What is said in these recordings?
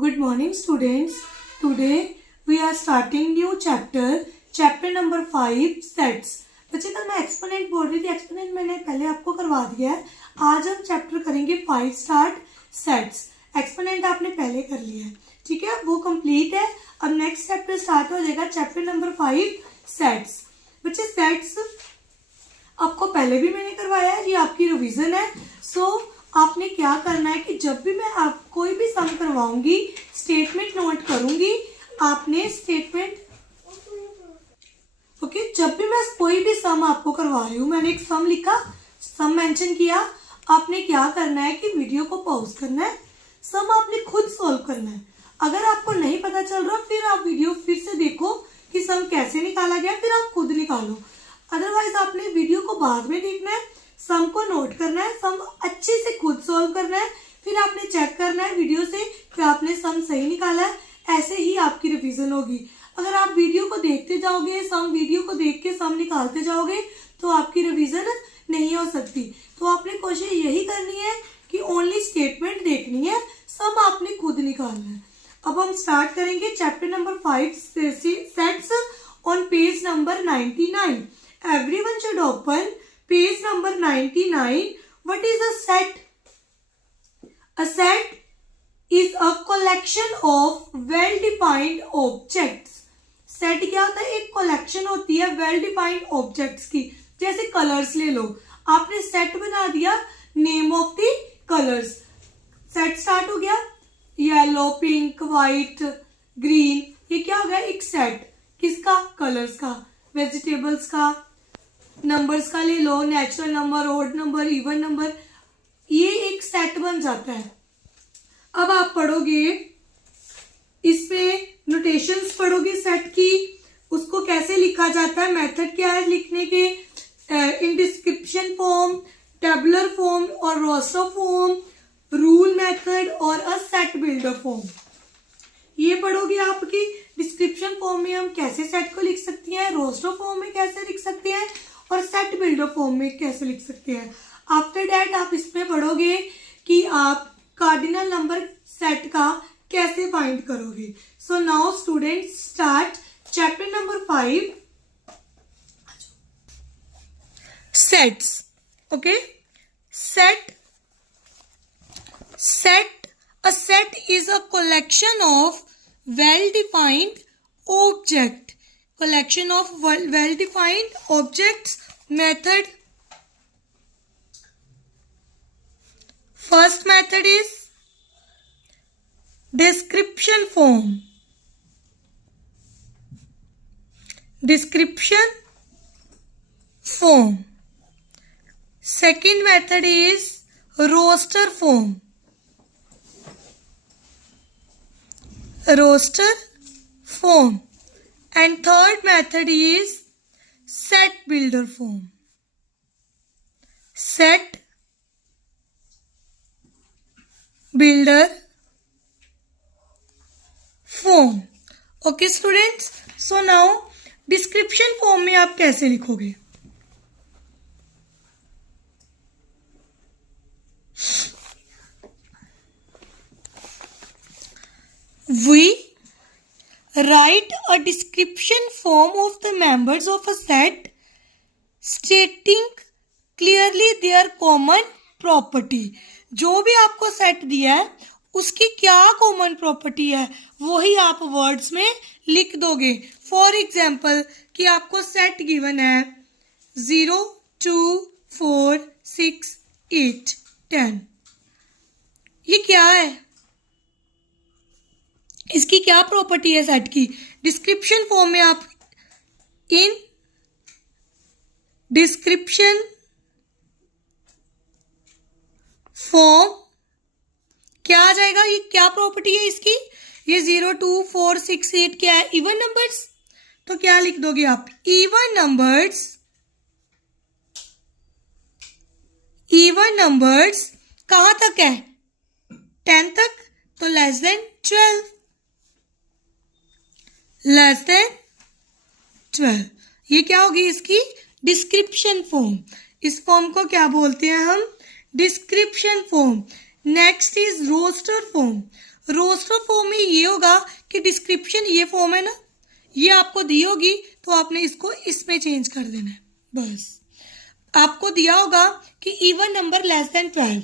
Good morning students. Today we are starting new chapter number 5 sets. बच्चे कल मैं exponent बोल रही थी, एक्सपोनेंट मैंने पहले आपको करवा दिया है. आज हम चैप्टर करेंगे 5 स्टार्ट सेट्स. एक्सपोनेंट आपने पहले कर लिया है, ठीक है, वो कंप्लीट है. अब नेक्स्ट चैप्टर स्टार्ट हो जाएगा, चैप्टर नंबर 5 सेट्स. बच्चे सेट्स आपको पहले भी मैंने करवाया है, ये आपकी रिवीजन है. सो आपने क्या करना है कि जब भी मैं आप कोई भी सम करवाऊंगी स्टेटमेंट नोट करूंगी. आपने स्टेटमेंट जब भी मैं कोई भी सम आपको करवा रही हूँ, मैंने एक सम लिखा, सम मेंशन किया, आपने क्या करना है कि वीडियो को पॉज करना है, सम आपने खुद सॉल्व करना है. अगर आपको नहीं पता चल रहा फिर आप वीडियो फिर से देखो कि सम कैसे निकाला गया, फिर आप खुद निकालो. अदरवाइज आपने वीडियो को बाद में देखना है, सम को नोट करना है, सम अच्छे से खुद सॉल्व करना है, फिर आपने चेक करना है वीडियो से कि आपने सम सही निकाला है. ऐसे ही आपकी रिवीजन होगी. अगर आप वीडियो को देखते जाओगे, वीडियो को देख के सम निकालते जाओगे तो आपकी रिवीजन नहीं हो सकती. तो आपने कोशिश यही करनी है कि ओनली स्टेटमेंट देखनी है, सम आपने खुद निकालना है. अब हम स्टार्ट करेंगे chapter number 5 sets on page number 99. Everyone should open page number 99. What is a set? A set is a collection of well-defined objects. Set क्या होता है? एक collection होती है well-defined objects की. जैसे colors ले लो, आपने set बना दिया, name of the colors. Set start हो गया, yellow, pink, white, green. ये क्या हो गया? एक set. किसका? colors का, vegetables का, नंबर्स का ले लो, natural number, odd number, even number, ये एक सेट बन जाता है. अब आप पढ़ोगे इसमें नोटेशंस पढ़ोगे सेट की, उसको कैसे लिखा जाता है, मेथड क्या है लिखने के, in description form, tabular form और रोस्टर फॉर्म, रूल मेथड और अ सेट बिल्डर फॉर्म. ये पढ़ोगे. आपकी डिस्क्रिप्शन फॉर्म में हम कैसे सेट को लिख सकते हैं, रोस्टर फॉर्म में कैसे लिख सकते हैं और सेट बिल्डर फॉर्म में कैसे लिख सकते हैं. आफ्टर दैट आप इसमें पढ़ोगे कि आप कार्डिनल नंबर सेट का कैसे फाइंड करोगे. So now students start chapter number 5 sets. Okay, set a set is a collection of well-defined object. Collection of well-defined objects. Method. First method is description form. Description form. Second method is roster form. Roster form. And third method is set builder form. Set builder form. Okay students, so now description form में आप कैसे लिखोगे. We write a description form of the members of a set stating clearly their common property. जो भी आपको set दिया है उसकी क्या कॉमन प्रॉपर्टी है वही आप वर्ड्स में लिख दोगे. फॉर एग्जाम्पल कि आपको सेट गिवन है 0, 2, 4, 6, 8, 10. ये क्या है, इसकी क्या प्रॉपर्टी है सेट की. डिस्क्रिप्शन फॉर्म में आप इन डिस्क्रिप्शन फॉर्म क्या आ जाएगा, ये क्या प्रॉपर्टी है इसकी. ये 0, 2, 4, 6, 8 क्या है, इवन नंबर्स. तो क्या लिख दोगे आप, इवन नंबर्स कहां तक है, 10 तक, तो लेस देन 12. Less than 12. ये क्या होगी इसकी डिस्क्रिप्शन फॉर्म. इस फॉर्म को क्या बोलते हैं हम, description form. Next is roster form. Roster form में ये होगा कि डिस्क्रिप्शन ये फॉर्म है ना, ये आपको दी होगी तो आपने इसको इसमें चेंज कर देना है बस। आपको दिया होगा कि even number less than 12,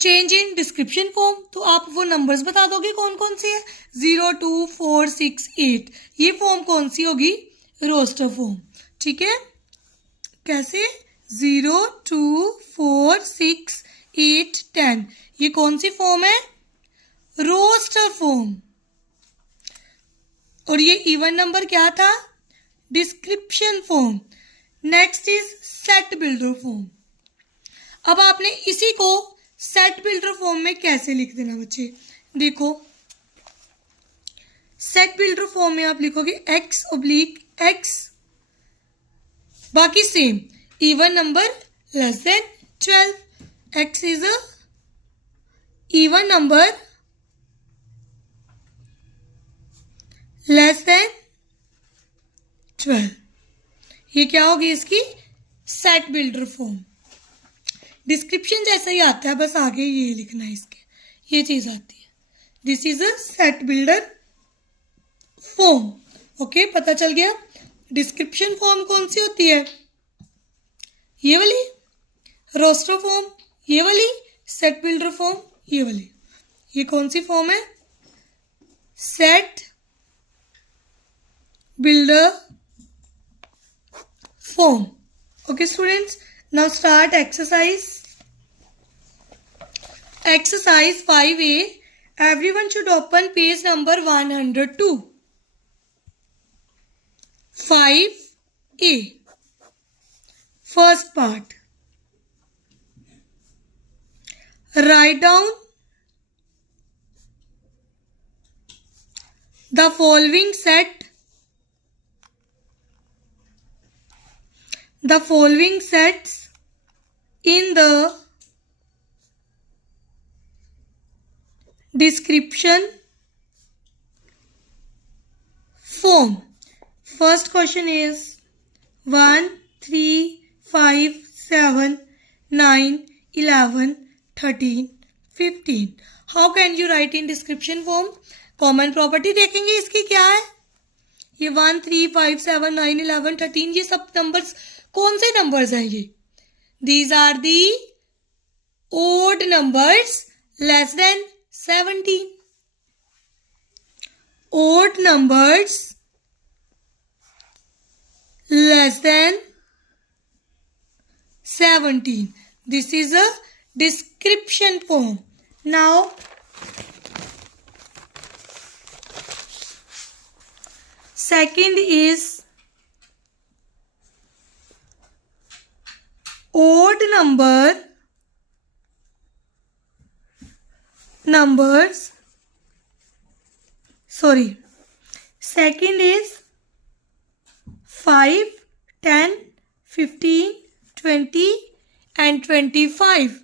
change in description form, तो आप वो नंबर्स बता दोगे कौन कौन से है, 0 2 4 6 8, ये फॉर्म कौन सी होगी, रोस्टर फॉर्म। ठीक है, कैसे, 0 2 4 6 8 10, ये कौन सी फॉर्म है, रोस्टर फॉर्म। और ये इवन नंबर क्या था, description form. Next is set builder form. अब आपने इसी को सेट बिल्डर फॉर्म में कैसे लिख देना बच्चे, देखो सेट बिल्डर फॉर्म में आप लिखोगे x/x, बाकी same, even number less than 12, x is a even number less than 12, ये क्या होगी इसकी सेट बिल्डर फॉर्म। डिस्क्रिप्शन जैसा ही आता है, बस आगे ये लिखना है इसके, ये चीज आती है, this is a set builder form. Okay, पता चल गया। डिस्क्रिप्शन फॉर्म कौन सी होती है, ये वाली, रोस्टर फॉर्म ये वाली, सेट बिल्डर फॉर्म ये वाली। ये कौन सी फॉर्म है, set builder form. Okay students, now start exercise. Exercise 5A. Everyone should open page number 102. 5A. First part. Write down the following sets in the description form. First question is 1 3 5 7 9 11 13 15. How can you write in description form? Common property देखेंगे इसकी क्या है, ये 1 3 5 7 9 11 13, ये सब numbers कौन से numbers हैं, ये these are the odd numbers less than 17, odd numbers less than 17. This is a description form. Now second is odd numbers. Second is 5, 10, 15, 20 and 25.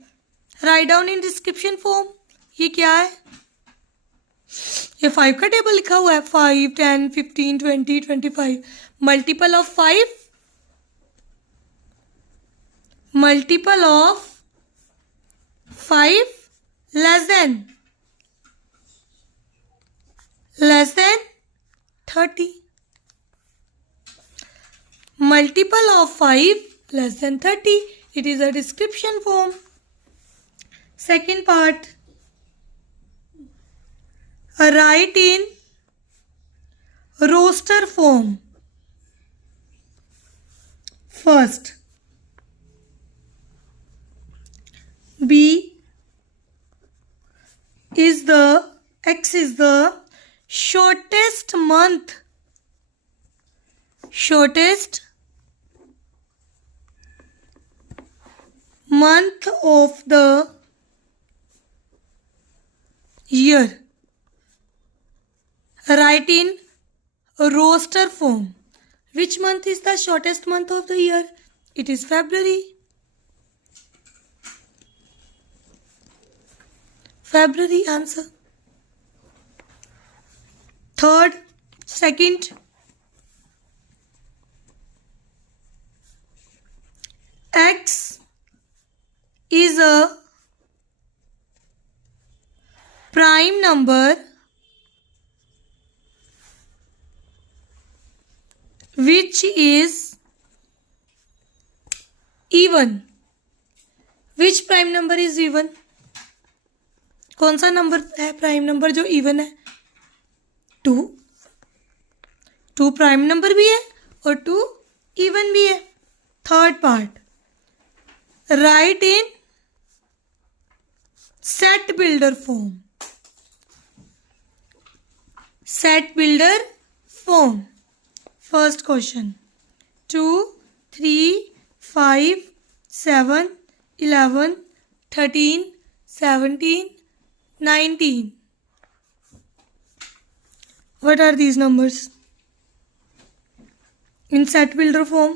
Write down in description form. ये क्या है, ये 5 का table लिखा हुआ है, 5 10 15 20 25. Multiple of 5, multiple of 5 less than 30, multiple of 5 less than 30. It is a description form. Second part, write in roster form. First, B is the, X is the shortest month of the year. Write in roster form. Which month is the shortest month of the year? It is February. February answer. Second, X is a prime number which is even. which prime number is even? कौन सा number है prime number जो even है? 2. 2 prime number भी है और 2 even भी है. Third part, right in set builder form. Set builder form. First question, 2, 3, 5, 7, 11, 13, 17, 19. What are these numbers in set builder form?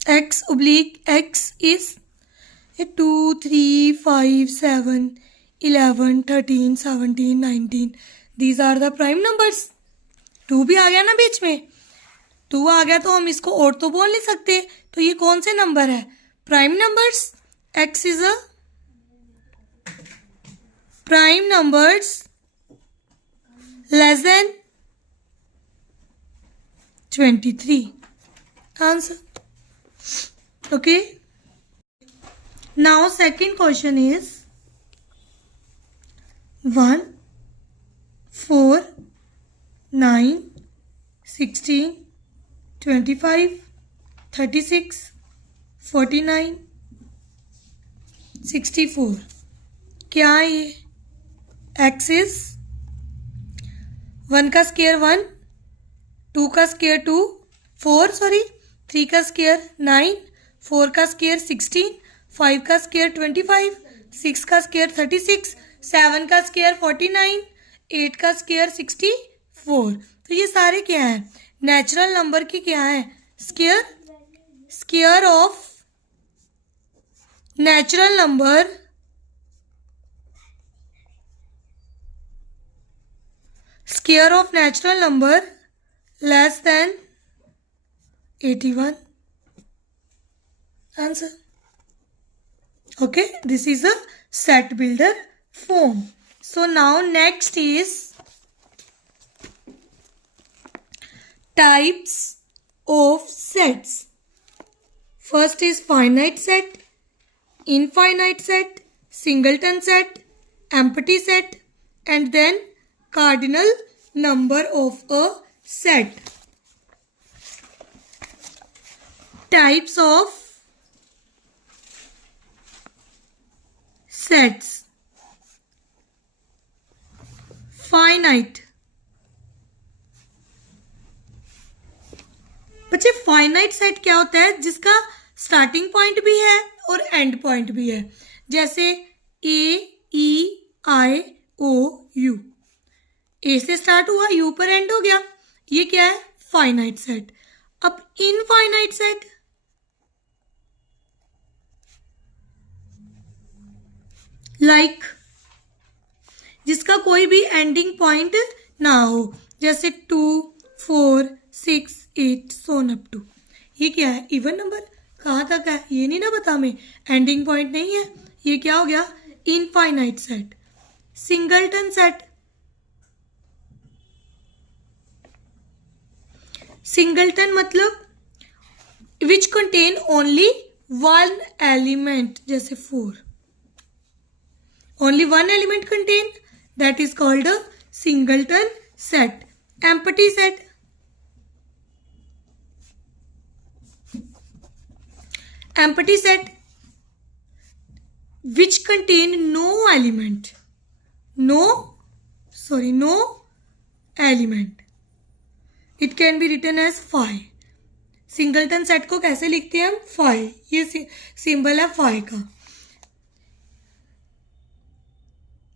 X oblique X is 2, 3, 5, 7, 11, 13, 17, 19. These are the prime numbers. 2 भी आ गया ना बीच में. 2 आ गया तो हम इसको और तो बोल नहीं सकते. तो ये कौन से नंबर है? Prime numbers. X is a prime numbers less than 23. Answer. Okay. Now second question is 1, 4, 9, 16, 25, 36, 49, 64. क्या है ये? X is 1 का स्क्वायर 1, 2 का स्क्वायर 2, 3 का स्क्वायर 9, 4 का स्क्वायर 16, 5 का स्क्वायर 25, 6 का स्क्वायर 36, 7 का स्क्वायर 49, 8 का स्क्वायर 64. तो ये सारे क्या हैं? नेचुरल नंबर की क्या है? Square. Square of natural number square of natural number less than 81. Answer. Okay, this is a set builder form. So now next is types of sets. First is finite set, infinite set, singleton set, empty set, and then cardinal number of a set. Types of sets. Finite. बच्चे finite set क्या होता है? जिसका starting point भी है और and point भी है. जैसे A-E-I-O-U. ए से स्टार्ट हुआ, यू पर एंड हो गया. ये क्या है? Finite set. अब इनफाइनाइट सेट, लाइक जिसका कोई भी एंडिंग पॉइंट ना हो, जैसे 2, 4, 6, 8 सोन अप टू. ये क्या है? Even number. कहाँ तक है ये नहीं ना बता में, एंडिंग पॉइंट नहीं है. ये क्या हो गया? Infinite set. Singleton set. Singleton मतलब which contain only one element, जैसे 4. Only one element contain, that is called a singleton set. Empty set. Empty set which contain no element. No element. It can be written as phi. Singleton set को कैसे लिखते हैं हम? Phi. ये symbol है phi का.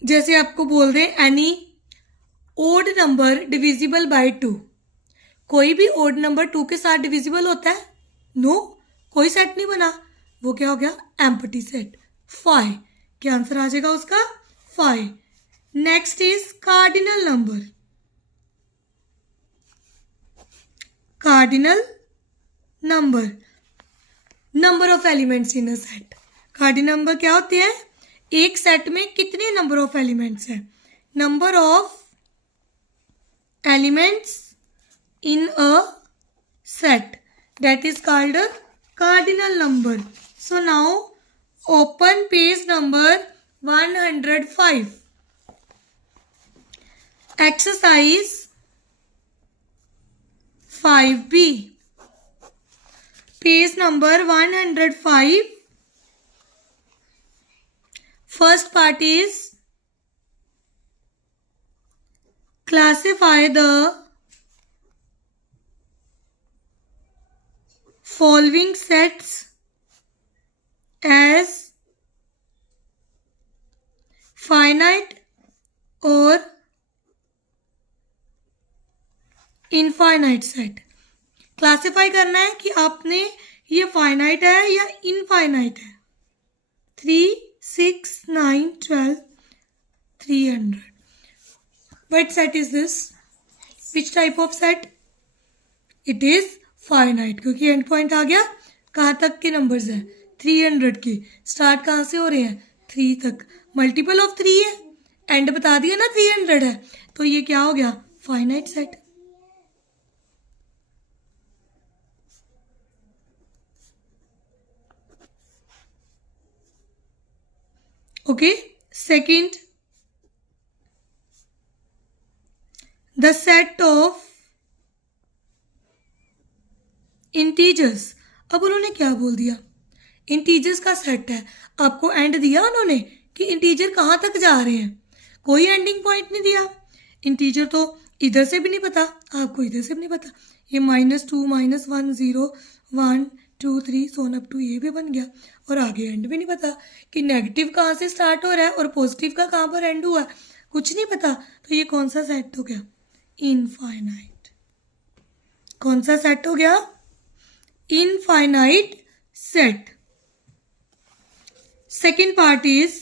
जैसे आपको बोल दें any odd number divisible by 2. कोई भी ओड नंबर 2 के साथ डिविजिबल होता है? नो, कोई सेट नहीं बना. वो क्या हो गया? Empty set. फाई. क्या आंसर आ जाएगा उसका? Phi. Next is cardinal number. Cardinal number, number of elements in a set. Cardinal number क्या होते हैं? एक सेट में कितने नंबर ऑफ एलिमेंट्स हैं? Number of elements in a set, that is called a cardinal number. So now open page number 105. Exercise 5b, page number 105. First part is classify the following sets as finite or infinite set. Classify करना है कि आपने ये finite है या infinite है. 3, 6, 9, 12, 300. What set is this? Which type of set? It is finite, क्योंकि and point आ गया. कहाँ तक के नंबर्स हैं? 300 के. स्टार्ट कहाँ से हो रहे हैं? 3 तक. मल्टीपल ऑफ 3 है, एंड बता दिया ना 300 है, तो ये क्या हो गया? Finite set. Okay. Second, the set of integers. अब उन्होंने क्या बोल दिया? इंटीजर्स का सेट है. आपको एंड दिया उन्होंने कि इंटीजर कहाँ तक जा रहे हैं, कोई एंडिंग पॉइंट नहीं दिया. इंटीजर तो इधर से भी नहीं पता, आपको इधर से भी नहीं पता. ये -2, -1, 0, 1, 2, 3 सोन अप टू ये भी बन गया, और आगे एंड भी नहीं पता कि नेगेटिव कहाँ से स्टार्ट हो रहा है और पॉजिटिव का कहाँ पर एंड हुआ, कुछ नहीं पता. तो ये कौन सा सेट हो गया? इनफाइनाइट. कौन सा सेट हो गया? Infinite set. Second part is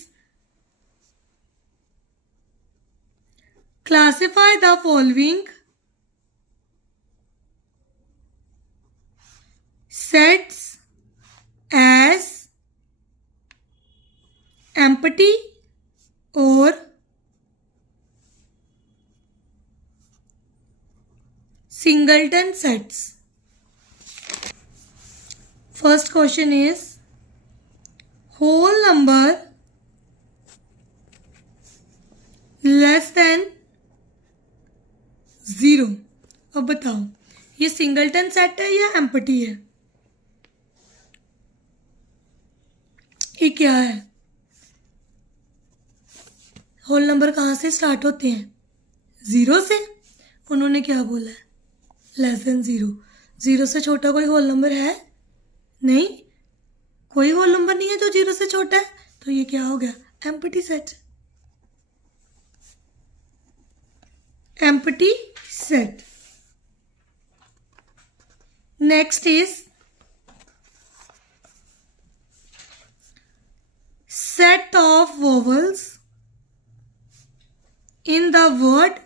classify the following sets as empty or singleton sets. First question is whole number less than 0. अब बताओ ये सिंगलटन सेट है या एम्प्टी है? ये क्या है? होल नंबर कहाँ से स्टार्ट होते हैं? 0 से. उन्होंने क्या बोला है? Less than 0. 0 से छोटा कोई होल नंबर है? नहीं, कोई होल नंबर नहीं है जो 0 से छोटा है. तो ये क्या हो गया? Empty set. Empty set. Next is set of vowels in the word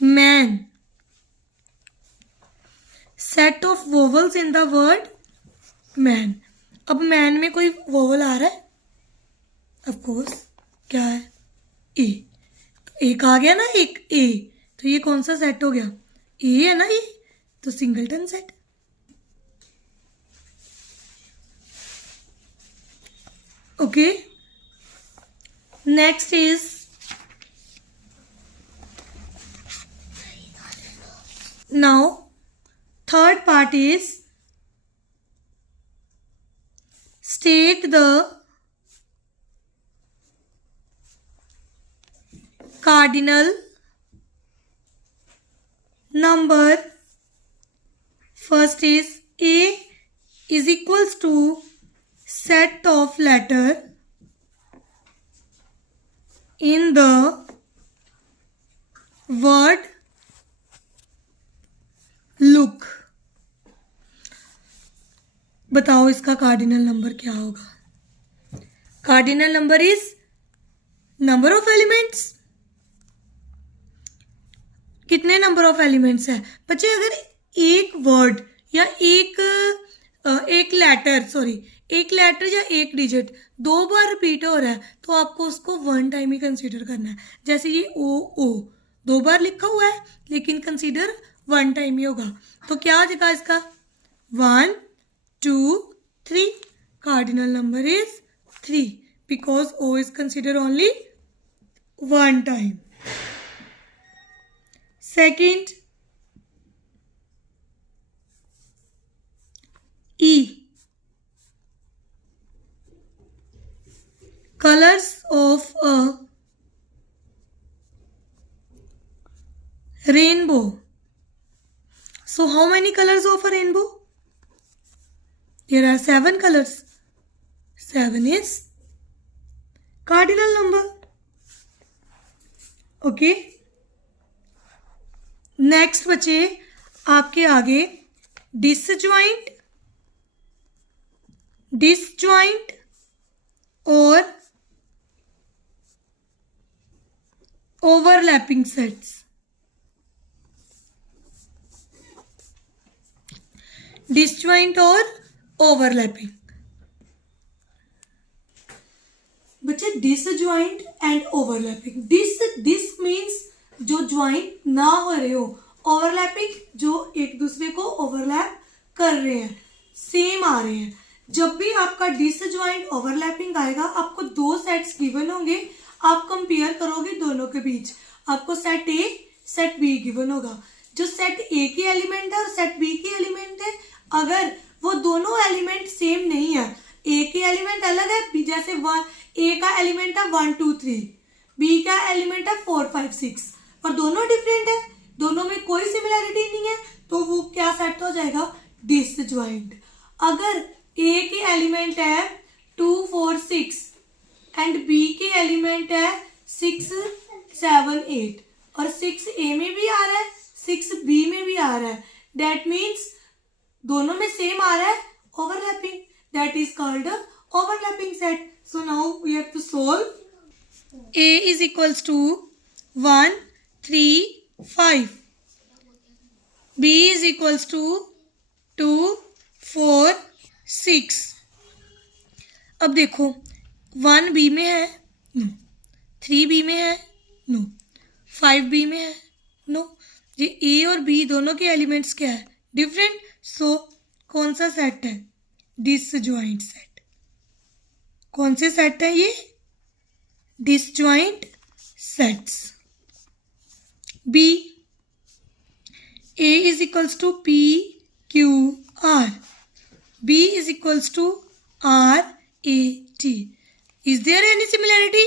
man. Set of vowels in the word man. अब man में कोई vowel आ रहा है? Of course. क्या है? A. तो एक आ गया ना, एक A. तो ये कौन सा सेट हो गया? A है ना ये, तो singleton set. Okay. Next is now third part is state the cardinal number. First is A is equals to set of letter in the word look. बताओ इसका कार्डिनल नंबर क्या होगा? Cardinal number is number of elements. कितने number of elements है बच्चे? अगर एक word या एक लेटर एक लेटर या एक डिजिट 2 बार रिपीट हो रहा है तो आपको उसको 1 टाइम ही कंसीडर करना है। जैसे ये ओ 2 बार लिखा हुआ है लेकिन कंसीडर 1 टाइम ही होगा। तो क्या आ जाएगा इसका 1 2 3। Cardinal number is 3 because O is consider only 1 time. Second E. Colors of a rainbow. So how many colors of a rainbow? There are 7 colors. 7 is cardinal number. Okay. Next बचे आपके आगे disjoint और overlapping sets। Disjoint और overlapping. बच्चे disjoint and overlapping. This means जो joint ना हो रहे हो, ओवरलैपिंग जो एक दूसरे को ओवरलैप कर रहे हैं, सेम आ रहे हैं। जब भी आपका डिसज्वाइंट ओवरलैपिंग आएगा आपको 2 सेट्स गिवन होंगे, आप कंपेयर करोगे दोनों के बीच, आपको set A set be given होगा। जो सेट ए की एलिमेंट है और सेट बी की एलिमेंट है, अगर वो दोनों एलिमेंट सेम नहीं है, ए की एलिमेंट अलग है, बी जैसे ए का एलिमेंट है 1 2 3, बी का एलिमेंट है 4 5 6 और दोनों डिफरेंट है, दोनों में कोई सिमिलैरिटी नहीं है, तो वो क्या सेट हो जाएगा डिसज्वाइंट। अगर ए की एलिमेंट है 2 4 6 एंड बी की एलिमेंट है 6 7 8 और 6 ए में भी आ रहा है 6 बी में भी आ रहा है, दैट मीन्स दोनों में सेम आ रहा है, overlapping, that is called overlapping set. So now we have to solve. A is equals to 1 3 5, B is equals to 2 4 6। अब देखो 1 बी में है नो, 3 बी में है नो, 5 बी में है नो। ये ए और बी दोनों के एलिमेंट्स क्या है डिफरेंट, सो कौन सा सेट है डिसज्वाइंट सेट। कौन से सेट है ये disjoint sets. B A is equals to P Q R, B is equals to R A T. Is there any similarity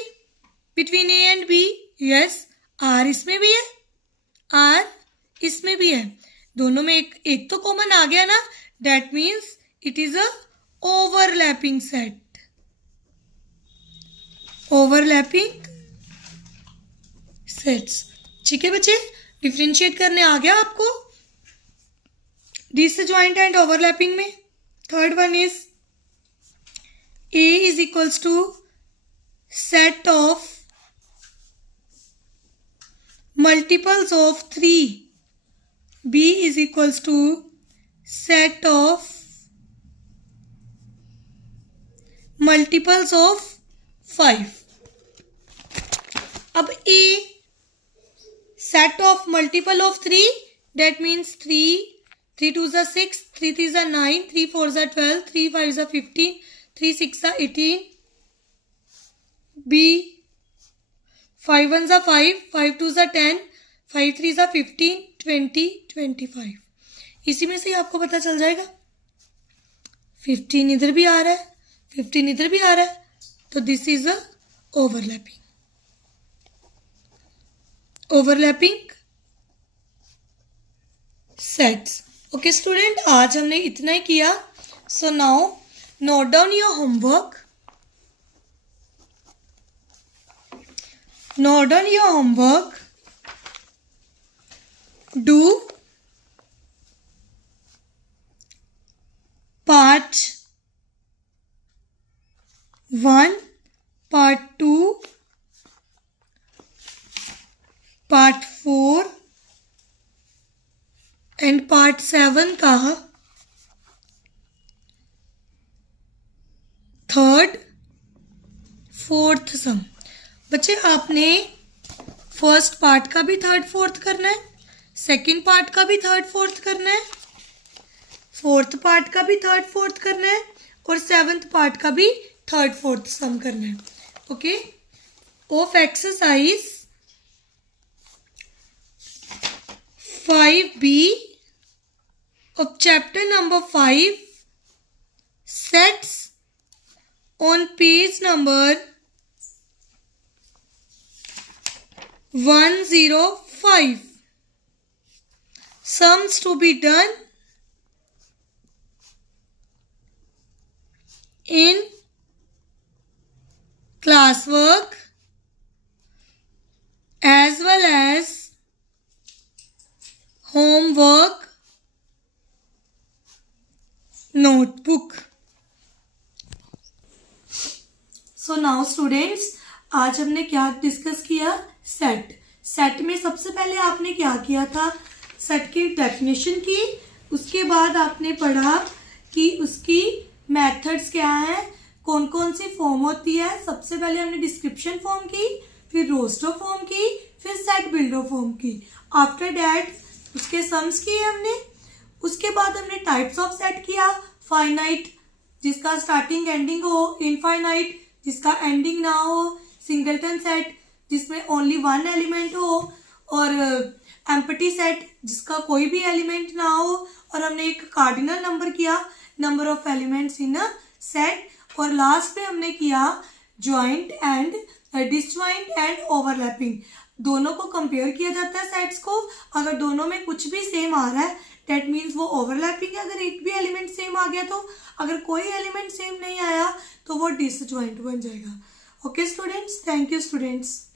between A and B? Yes, R इसमें भी है, are इसमें भी है, दोनों में एक तो कॉमन आ गया ना, that means it is a overlapping set. Overlapping sets. ठीक है बच्चे, डिफरेंशिएट करने आ गया आपको डिसज्वाइंट एंड ओवरलैपिंग में। Third one is A is equals to set of multiples of 3, b is equals to set of multiples of 5। अब a set of multiple of 3, that means 3 2s are 6, 3 3s are 9, 3 4s are 12, 3 5s are 15, 3 6 are 18, b 5 1s are 5, 5 2s are 10, 5 3s are 15, 20 25। इसी में से ही आपको पता चल जाएगा 15 इधर भी आ रहा है, 15 इधर भी आ रहा है, तो this is a overlapping sets. Okay student, आज हमने इतना ही किया। So now note down your homework. Note down your homework. Do part 1, part 2, part 4 and part 7 का फोर्थ सम। बच्चे आपने फर्स्ट पार्ट का भी थर्ड फोर्थ करना है, सेकंड पार्ट का भी थर्ड फोर्थ करना है, फोर्थ पार्ट का भी थर्ड फोर्थ करना है और सेवंथ पार्ट का भी थर्ड फोर्थ सम करना है। Okay, of exercise 5B of chapter number 5 sets on page number 105. Sums to be done in classwork as well as homework notebook. So now students, आज हमने क्या डिस्कस किया? सेट में सबसे पहले आपने क्या किया था? सेट की डेफिनेशन की, उसके बाद आपने पढ़ा कि उसकी मेथड्स क्या हैं, कौन कौन सी फॉर्म होती है। सबसे पहले हमने डिस्क्रिप्शन फॉर्म की, फिर रोस्टर फॉर्म की, फिर सेट बिल्डर फॉर्म की। आफ्टर दैट उसके सम्स किए हमने। उसके बाद हमने टाइप्स ऑफ सेट किया, फाइनाइट जिसका स्टार्टिंग एंडिंग हो, इनफाइनाइट जिसका एंडिंग ना हो, सिंगलटन सेट जिसमें ओनली वन एलिमेंट हो, और एम्प्टी सेट जिसका कोई भी एलिमेंट ना हो। और हमने एक कार्डिनल नंबर किया, number of elements in a set. और लास्ट में हमने किया joint and disjoint and overlapping. दोनों को कंपेयर किया जाता है सेट्स को। अगर दोनों में कुछ भी सेम आ रहा है दैट मीन्स वो ओवरलैपिंग है, अगर एक भी एलिमेंट सेम आ गया तो। अगर कोई एलिमेंट सेम नहीं आया तो वो डिसज्वाइंट बन जाएगा। Okay students, thank you students.